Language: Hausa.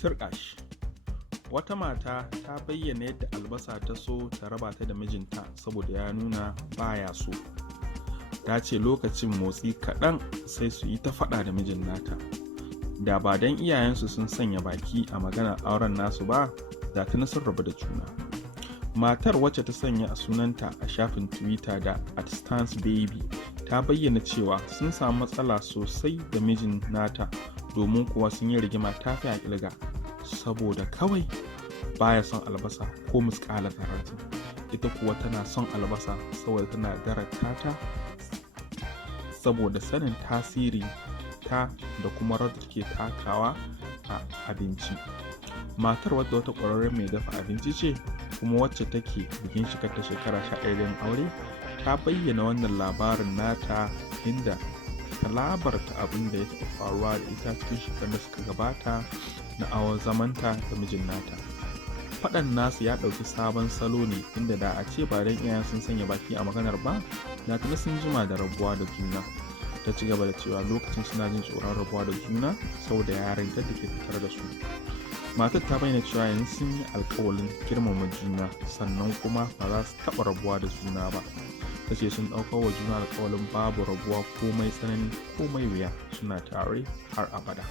Turƙashi. Wata mata ta bayyana yadda albasa ta so ta raba ta da mijinta saboda ya nuna baya so. Ta ce lokacin motsi kaɗan sai su yi ta faɗa da mijin nata. Da ba don iyayensu sun sanya baki a maganar auren nasu ba, da tuni sun rabu da juna. Matar wacce ta sanya a sunanta a shafin Twitter da @baby ta bayyana cewa sun samu matsala sosai da mijin nata, domin kuwa sun yi rigima ta fi a ƙirga saboda kawai baya son albasa ko muskala zarratin. Ita kuwa tana son albasa saboda tana darata ta saboda sanin tasiri ta da kuma rawar da take takawa a abinci. Matar wadda wata ƙwararren mai dafa abinci ce kuma wacce take bikin shigar ta shekara 11 don aure, ta bayyana wannan labarin nata inda ta labarta abin da ya taɓa faruwa da ita cikin shekarun da suka gabata na awon zamanta da mijin nata. Faɗan nasu ya ɗauki sabon salo ne, inda da a ce ba don iyayen sun sanya baki a maganar ba, da tuni sun jima da rabuwa da juna. Ta ci gaba da cewa lokacin suna jin tsoron rabuwa da juna saboda yarintar da ke fitar da su. Matar ta bayyana cewa yanzu sun yi alkawalin girmama juna, sannan kuma ba za su taɓa rabuwa da juna ba. Ta ce sun ɗaukar wa juna alkawalin babu rabuwa komai tsanani komai wuya, suna tare har abada.